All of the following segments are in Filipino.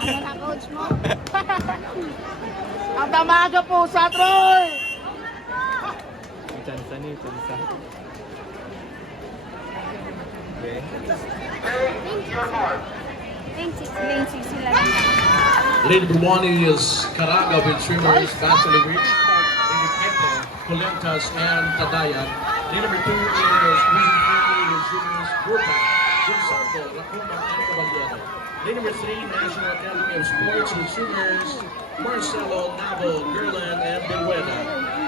Ano na coach mo? Ang damaga po sa Troy! Chansa ni, chansa. Okay. Lane 6 sila lang. Lane number 1 is Caraga with swimmers Vasilevich, Enriqueta, Colentas, and Tadayan. Lane number 2 is Green County with swimmers Grupa, Gonzalo, Racuma, and Caballero. Lane number 3, National Academy of Sports with swimmers Marcelo, Navo, Gerland, and Belueda.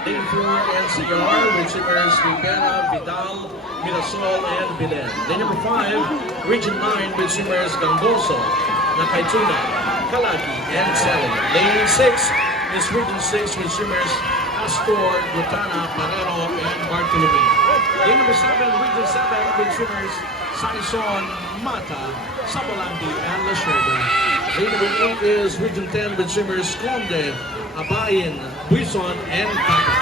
Lane 4, NCR with swimmers Rivera, Vidal, Mirasol, and Bilen. Lane number 5, Region 9 with swimmers Gangoso, Nakaituna, Kalagi, and Sally. Lane 6 is Region 6 with swimmers Astor, Gutana, Parero, and Bartolome. Lane number 7, Region 7 with swimmers Saison, Mata, Sabalandi, and Lasherda. Lane number 8 is Region 10 with swimmers Conde, Abayin, Buison, and Papa.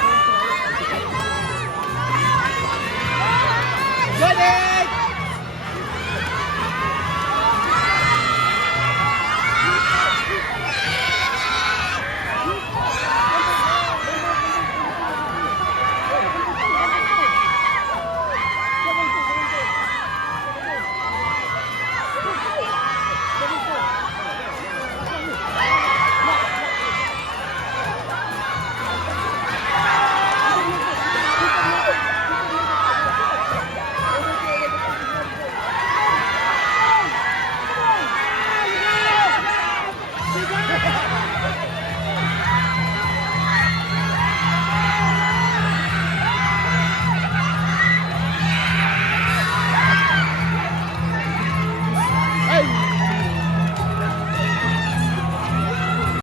Good!